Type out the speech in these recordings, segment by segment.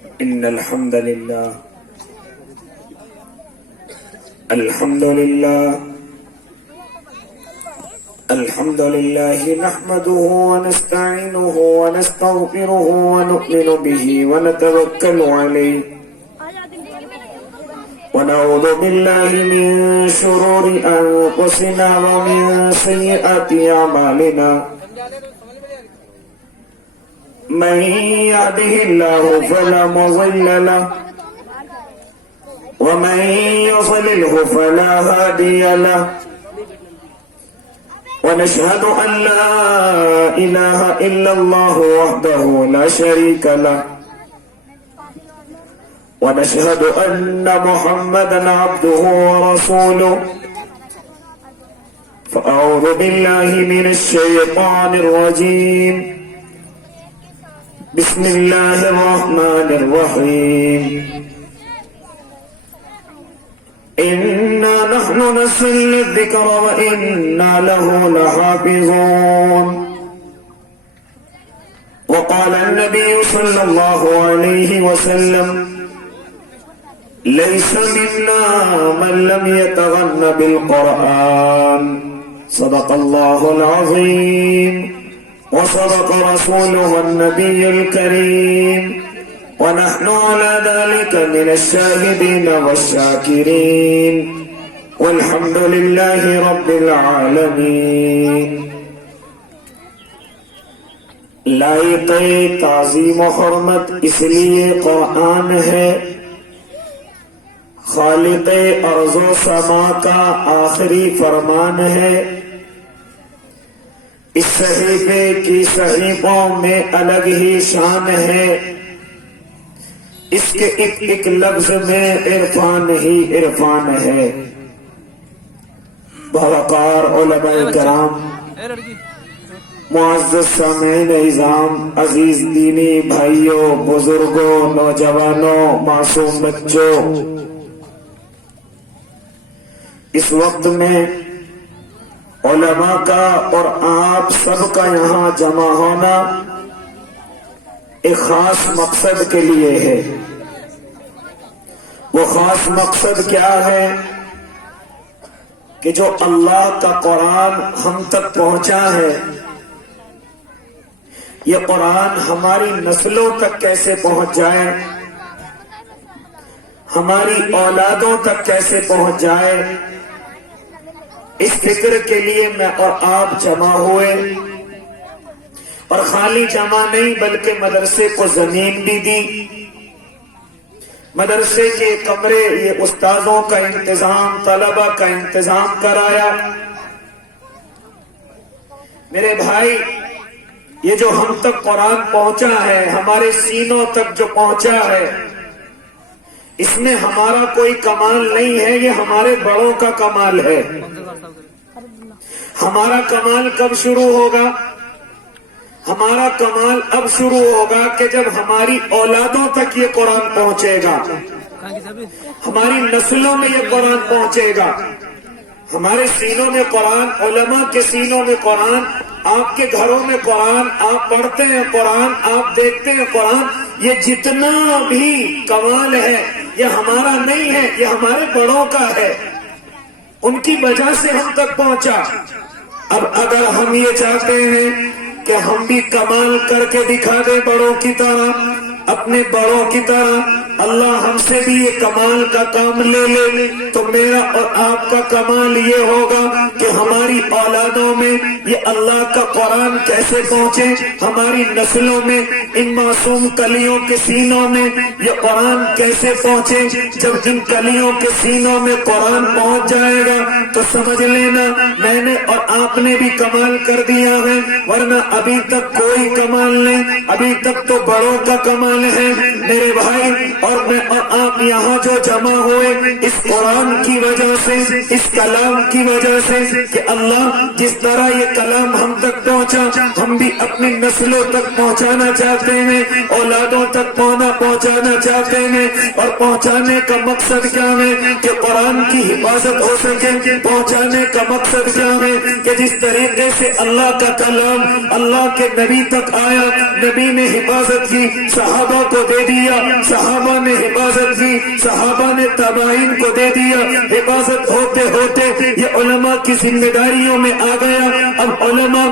إن الحمد لله الحمد لله نحمده ونستعينه ونستغفره ونؤمن به ونتوكل عليه ونعوذ بالله من شرور أنفسنا ومن سيئات أعمالنا من يهده الله فلا مضل له ومن يضلله فلا هادي له ونشهد أن لا إله إلا الله وحده لا شريك له ونشهد أن محمدا عبده ورسوله فأعوذ بالله من الشيطان الرجيم بسم الله الرحمن الرحيم إنا نحن نزلنا الذكر وإنا له لحافظون وقال النبي صلى الله عليه وسلم ليس منا من لم يتغن بالقرآن صدق الله العظيم وصدق رسوله النبي الكريم ونحن على ذلك من الشاهدين والشاكرين والحمد لله رب العالمين. لائق تعظیم و حرمت اس لیے قرآن ہے، خالق ارض و سما کا آخری فرمان ہے. اس صحیفے کی صحیفوں میں الگ ہی شان ہے، اس کے ایک ایک لفظ میں عرفان ہی عرفان ہے. باوقار علماء کرام، معزز سامعین اعظام، عزیز دینی بھائیوں، بزرگوں، نوجوانوں، معصوم بچوں، اس وقت میں علماء کا اور آپ سب کا یہاں جمع ہونا ایک خاص مقصد کے لیے ہے. وہ خاص مقصد کیا ہے کہ جو اللہ کا قرآن ہم تک پہنچا ہے، یہ قرآن ہماری نسلوں تک کیسے پہنچ جائے، ہماری اولادوں تک کیسے پہنچ جائے، اس فکر کے لیے میں اور آپ جمع ہوئے. اور خالی جمع نہیں بلکہ مدرسے کو زمین بھی دی، مدرسے کے کمرے، یہ استاذوں کا انتظام، طلبہ کا انتظام کرایا. میرے بھائی، یہ جو ہم تک قرآن پہنچا ہے، ہمارے سینوں تک جو پہنچا ہے، اس میں ہمارا کوئی کمال نہیں ہے، یہ ہمارے بڑوں کا کمال ہے. ہمارا کمال کب شروع ہوگا؟ ہمارا کمال اب شروع ہوگا کہ جب ہماری اولادوں تک یہ قرآن پہنچے گا، ہماری نسلوں میں یہ قرآن پہنچے گا. ہمارے سینوں میں قرآن، علماء کے سینوں میں قرآن، آپ کے گھروں میں قرآن، آپ پڑھتے ہیں قرآن، آپ دیکھتے ہیں قرآن. یہ جتنا بھی کمال ہے یہ ہمارا نہیں ہے، یہ ہمارے بڑوں کا ہے. ان کی وجہ سے ہم تک پہنچا. اب اگر ہم یہ چاہتے ہیں کہ ہم بھی کمال کر کے دکھا دیں بڑوں کی طرح، اپنے بڑوں کی طرح، اللہ ہم سے بھی یہ کمال کا کام لے لے، تو میرا اور آپ کا کمال یہ ہوگا کہ ہماری اولادوں میں یہ اللہ کا قرآن کیسے پہنچے، ہماری نسلوں میں، ان معصوم کلیوں کے سینوں میں یہ قرآن کیسے پہنچے. جب ان کلیوں کے سینوں میں قرآن پہنچ جائے گا تو سمجھ لینا میں نے اور آپ نے بھی کمال کر دیا ہے، ورنہ ابھی تک کوئی کمال نہیں، ابھی تک تو بڑوں کا کمال ہے میرے بھائی. اور میں اور آپ یہاں جو جمع ہوئے اس قرآن کی وجہ سے، اس کلام کی وجہ سے کہ اللہ جس طرح یہ کلام ہم تک پہنچا ہم بھی اپنی نسلوں تک پہنچانا چاہتے ہیں، اولادوں تک پہنچانا چاہتے ہیں، اور پہنچانے کا مقصد کیا ہے کہ قرآن کی حفاظت ہو سکے۔ پہنچانے کا مقصد کیا ہے کہ جس طریقے سے اللہ کا کلام اللہ کے نبی تک آیا، نبی نے حفاظت کی، صحابہ کو دے دیا، صحابہ نے حفاظت کی، صحابہ نے تابعین کو دے دیا، حفاظت ہوتے ہوتے یہ علماء کی ذمہ داریوں میں آ گیا۔ اب علماء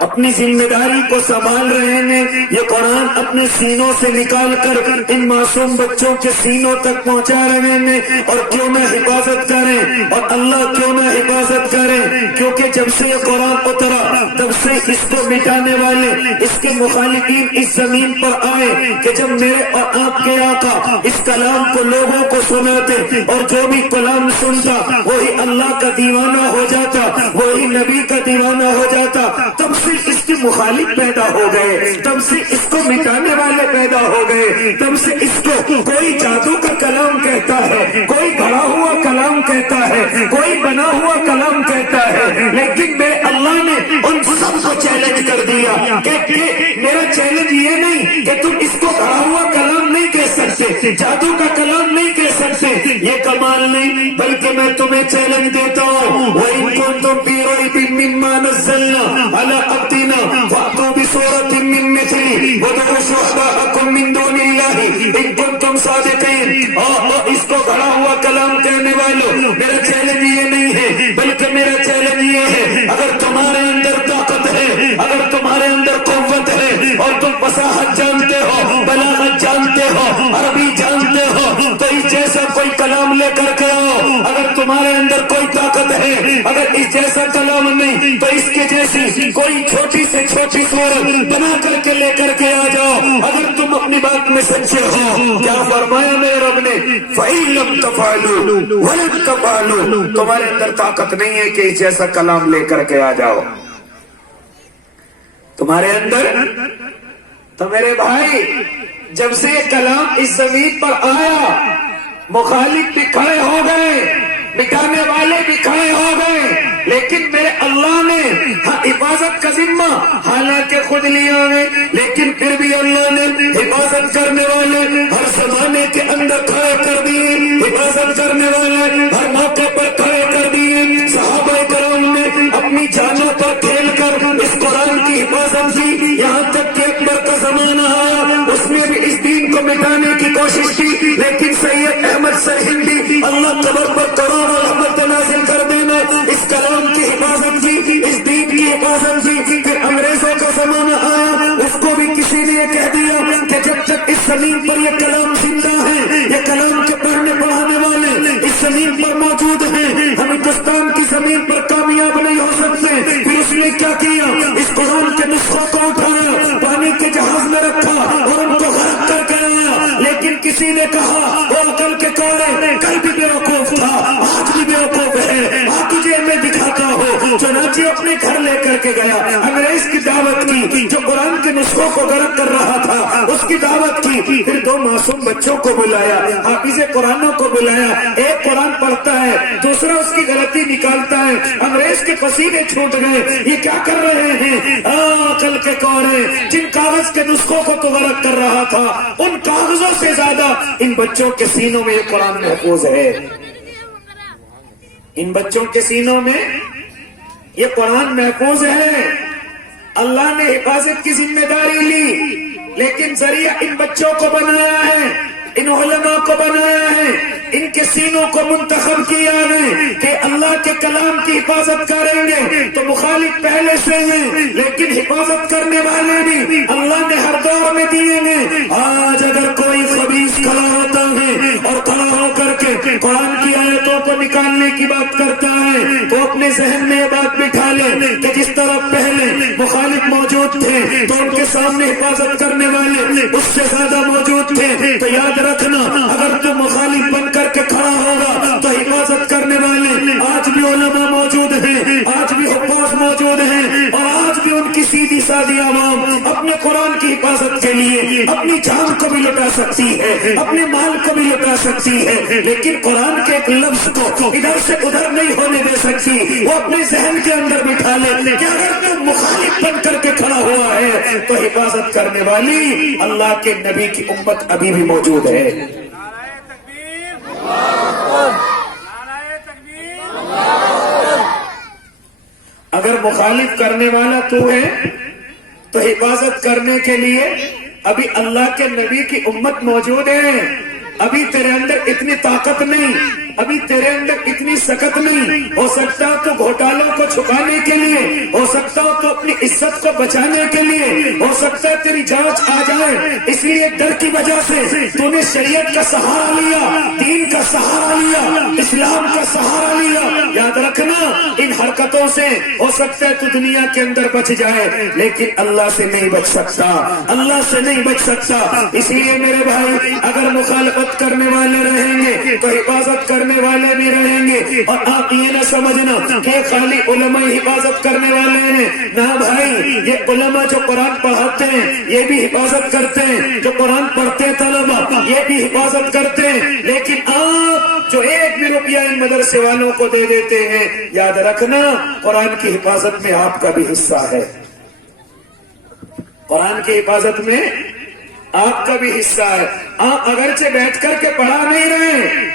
اپنی ذمہ داری کو سنبھال رہے ہیں، یہ قرآن اپنے سینوں سے نکال کر ان معصوم بچوں کے سینوں تک پہنچا رہے ہیں، اور کیوں نہ حفاظت کریں، اور اللہ کیوں نہ حفاظت کریں، کیونکہ جب سے یہ قرآن اترا تب سے اس کو مٹانے والے، اس کے مخالفین اس زمین پر آئے کہ جب میرے اور آپ کے آقا اس کلام کو لوگوں کو سناتے اور جو بھی کلام سنتا وہی اللہ کا دیوانہ ہو جاتا، وہی نبی کا دیوانہ ہو جاتا، تب سے اس کے مخالف پیدا ہو گئے، تب سے اس کو مٹانے والے پیدا ہو گئے، تب سے اس کو کوئی جادو کا کلام کہتا ہے، کوئی بڑا ہوا کلام کہتا ہے، کوئی بنا ہوا کلام کہتا ہے، لیکن میرے اللہ نے ان سب کو چیلنج کر دیا کہ میرا چیلنج یہ نہیں کہ تم اس کو بڑا ہوا کلام نہیں کہہ سکتے، جادو کا کلام نہیں کہہ سکتے، یہ کمال نہیں، بلکہ میں تمہیں چیلنج دیتا ہوں وَإِن كُنتُمْ فِي رَيْبٍ مِّمَّا نَزَّلْنَا عَلَىٰ عَبْدِنَا فَأْتُوا بِسُورَةٍ مِّن مِّثْلِهِ وَادْعُوا شُهَدَاءَكُم مِّن دُونِ اللَّهِ إِن كُنتُمْ صَادِقِينَ۔ اور اس کو بڑا ہوا کلام کہنے والوں، میرا چیلنج یہ نہیں ہے، بلکہ میرا چیلنج یہ ہے اگر تمہارے اندر طاقت ہے، اگر تمہارے اندر قوت ہے اور تم فصاحت جانتے ہو، بلاغت جانتے ہو، عربی جانتے ہو، تو اس جیسا کوئی کلام لے کر کے آؤ۔ اگر تمہارے اندر کوئی طاقت ہے، اگر اس جیسا کلام نہیں تو اس کے جیسی کوئی چھوٹی سے چھوٹی صورت بنا کر کے لے کر کے آ جاؤ، اگر تم اپنی بات میں سچے ہو۔ کیا فرمایا میرے رب نے؟ فَإِن لَّمْ تَفْعَلُوا وَلَن تَفْعَلُوا، تمہارے اندر طاقت نہیں ہے کہ اس جیسا کلام لے کر کے آ جاؤ تمہارے اندر۔ تو میرے بھائی جب سے یہ کلام اس زمین پر آیا مخالف بھی کھڑے ہو گئے، مٹانے والے بھی کھڑے ہو گئے، لیکن میرے اللہ نے حفاظت کا ذمہ حالانکہ خود لیا ہے، لیکن پھر بھی اللہ نے حفاظت کرنے والے ہر زمانے کے اندر کھڑے کر دیے، حفاظت کرنے والے ہر موقع پر کھڑے کر دیے۔ صحابہ کرام نے اپنی جانوں پر کھیل کر اس قرآن کی حفاظت کی، یہاں تک کہ اکبر کا زمانہ آیا، اس نے بھی اس دین کو مٹانے کی کوشش کی، لیکن سید احمد سرہندی اللہ قبر پر کروڑوں رحمت نازل کر دینا، اس کلام کی حفاظت کی، اس دین کی حفاظت کی۔ پھر انگریزوں کا زمانہ آیا، اس کو بھی کسی نے کہہ دیا کہ جب تک اس زمین پر یہ کلام زندہ ہے، یہ کلام کے پڑھنے پڑھانے والے اس زمین پر موجود ہیں، ہم ہندوستان کی زمین پر کامیاب نہیں ہو سکتے۔ پھر اس نے کیا کیا؟ اس قرآن کے نسخوں کو اٹھایا، پانی کے جہاز میں رکھا اور ان کو غرق کر کے آیا، لیکن کسی نے کہا وہ عقل کے کوڑے کل بھی بیوقوف تھا، آج بھی بیوقوف ہے، تجھے میں دکھاتا ہوں۔ چنانچہ اپنے گھر لے کر کے گیا، انگریز کی دعوت کی، جو قرآن کے نسخوں کو غرق کر رہا تھا اس کی دعوت کی، پھر دو معصوم بچوں کو بلایا، حافظ قرآنوں کو بلایا، ایک قرآن پڑھتا ہے دوسرا اس کی غلطی نکالتا ہے، انگریز کے پسینے چھوٹ گئے، یہ کیا کر رہے ہیں؟ عقل کے کوڑے، جن کاغذ کے نسخوں کو تو غرق کر رہا تھا ان کاغذوں سے زیادہ ان بچوں کے سینوں میں یہ قرآن محفوظ ہے، ان بچوں کے سینوں میں یہ قرآن محفوظ ہے۔ اللہ نے حفاظت کی ذمہ داری لی، لیکن ذریعہ ان بچوں کو بنایا ہے، ان علماء کو بنایا ہے، ان کے سینوں کو منتخب کیا ہے کہ اللہ کے کلام کی حفاظت کریں گے تو مخالف پہلے سے ہیں، لیکن حفاظت کرنے والے بھی اللہ نے ہر دور میں دیے ہیں۔ آج اگر کوئی خبیث کھڑا ہوتا ہے اور کھڑا ہو کر کے قرآن کی آیتوں کو نکالنے کی بات کرتا ہے تو اپنے ذہن میں یہ بات بٹھا لے کہ جس طرح پہلے مخالف موجود تھے تو ان کے سامنے حفاظت کرنے والے اس سے زیادہ موجود تھے، تو یاد رکھنا اگر تو مخالف بن کر کے کھڑا ہوگا تو حفاظت کرنے والے آج بھی علماء موجود ہیں، آج بھی حفاظ موجود ہیں، اور آج بھی ان کی سیدھی سادی عوام اپنے قرآن کی حفاظت کے لیے اپنی جان کو بھی لٹا لٹا سکتی ہے، اپنے مال کو بھی لٹا سکتی ہے، لیکن قرآن کے ایک لفظ کو ادھر سے ادھر نہیں ہونے دے سکتی۔ وہ اپنے ذہن کے اندر بٹھا لے کہ اگر تو مخالف بن کر کے کھڑا ہوا ہے تو حفاظت کرنے والی اللہ کے نبی کی امت ابھی بھی موجود ہے۔ اگر مخالف کرنے والا تو ہے تو حفاظت کرنے کے لیے ابھی اللہ کے نبی کی امت موجود ہے۔ ابھی تیرے اندر اتنی طاقت نہیں، ابھی تیرے اندر اتنی سکت نہیں، ہو سکتا تو گھوٹالوں کو چھپانے کے لیے، ہو سکتا تو اپنی عزت کو بچانے کے لیے، ہو سکتا ہے تیری جانچ آ جائے، اس لیے ڈر کی وجہ سے تو نے شریعت کا سہارا لیا، دین کا سہارا لیا، اسلام کا سہارا لیا۔ یاد رکھنا ان حرکتوں سے ہو سکتا ہے تو دنیا کے اندر بچ جائے، لیکن اللہ سے نہیں بچ سکتا، اللہ سے نہیں بچ سکتا۔ اس لیے میرے بھائی اگر مخالفت کرنے والے رہیں گے تو حفاظت کرنے والے بھی رہیں گے، اور آپ یہ نہ سمجھنا کہ خالی علماء حفاظت کرنے والے ہیں، نہ بھائی، یہ علماء جو قرآن پڑھاتے ہیں یہ بھی حفاظت کرتے ہیں، جو قرآن پڑھتے ہیں طلباء یہ بھی حفاظت کرتے ہیں، لیکن آپ جو ایک بھی روپیہ ان مدرسے والوں کو دے دیتے ہیں، یاد رکھنا قرآن کی حفاظت میں آپ کا بھی حصہ ہے، قرآن کی حفاظت میں آپ کا بھی حصہ ہے۔ آپ اگرچہ بیٹھ کر کے پڑھا نہیں رہے،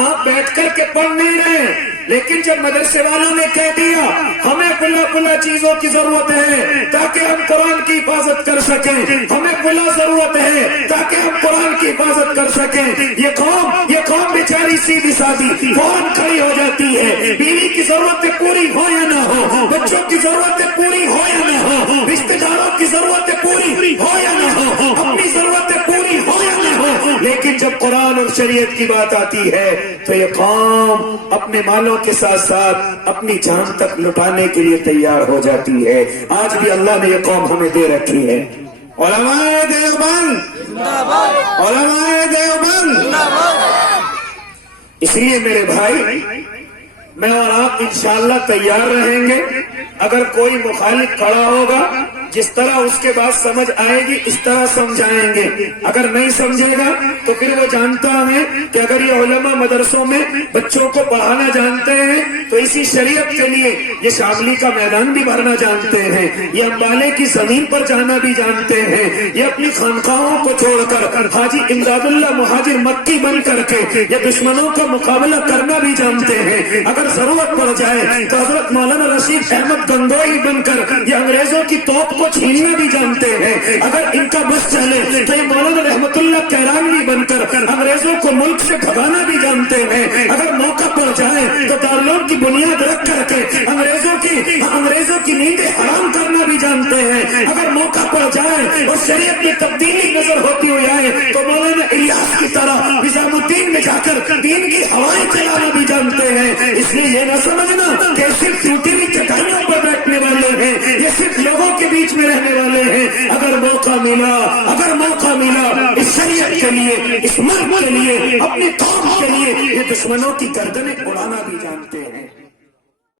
آپ بیٹھ کر کے پڑھ نہیں رہے، لیکن جب مدرسے والوں نے کہہ دیا ہمیں پلا چیزوں کی ضرورت ہے تاکہ ہم قرآن کی حفاظت کر سکیں، ہمیں پلا ضرورت ہے تاکہ ہم قرآن کی حفاظت کر سکیں، یہ قوم بیچاری سیدھی سادی فوراً کھڑی ہو جاتی ہے۔ بیوی کی ضرورتیں پوری ہو یا نہ ہو، بچوں کی ضرورتیں پوری ہو یا نہ ہو، رشتے داروں کی ضرورتیں پوری ہو یا نہ ہو، اپنی ضرورتیں پوری ہو یا نہ ہو، لیکن جب قرآن اور شریعت کی بات آتی ہے تو یہ قوم اپنے مالوں کے ساتھ ساتھ اپنی جان تک لٹانے کے لیے تیار ہو جاتی ہے۔ آج بھی اللہ نے یہ قوم ہمیں دے رکھی ہے۔ علماء دیوبند، علماء دیوبند، اس لیے میرے بھائی میں اور آپ انشاءاللہ تیار رہیں گے۔ اگر کوئی مخالف کھڑا ہوگا جس طرح اس کے بعد سمجھ آئے گی اس طرح سمجھائیں گے، اگر نہیں سمجھے گا تو پھر وہ جانتا ہے کہ اگر یہ علماء مدرسوں میں بچوں کو پڑھانا جانتے ہیں تو اسی شریعت کے لیے یہ شاملی کا میدان بھی بھرنا جانتے ہیں، یہ امبالے کی زمین پر جانا بھی جانتے ہیں، یہ اپنی خانقاہوں کو چھوڑ کر حاجی امداد اللہ مہاجر مکی بن کر کے یہ دشمنوں کا مقابلہ کرنا بھی جانتے ہیں۔ اگر ضرورت پڑ جائے تو حضرت مولانا رشید احمد گنگوئی بن کر یہ انگریزوں کی توپ کو چھیننا بھی جانتے ہیں۔ اگر ان کا بس چلے تو یہ مولانا رحمت اللہ کیرانوی بن کر انگریزوں کو ملک سے بھگانا بھی جانتے ہیں۔ اگر موقع پڑ جائے تو دارالعلوم کی بنیاد رکھ کر کے انگریزوں کی نیندیں حرام کرنا بھی جانتے ہیں۔ اگر موقع پڑ جائے اور شریعت میں تبدیلی نظر ہوتی ہوئی آئے تو مولانا الیاس کی طرح نظام الدین میں جا کر دین کی ہوائیں چلانا بھی جانتے ہیں۔ اس لیے یہ نہ سمجھنا کہ صرف ٹوٹی ہوئی چٹائیوں پر بیٹھنے والے ہیں، یہ صرف لوگوں کے بیچ میں رہنے والے ہیں۔ اگر موقع ملا اس شریعت کے لیے، اس ملک کے لیے، اپنی قوم کے لیے یہ دشمنوں کی گردنیں اڑانا بھی جانتے ہیں۔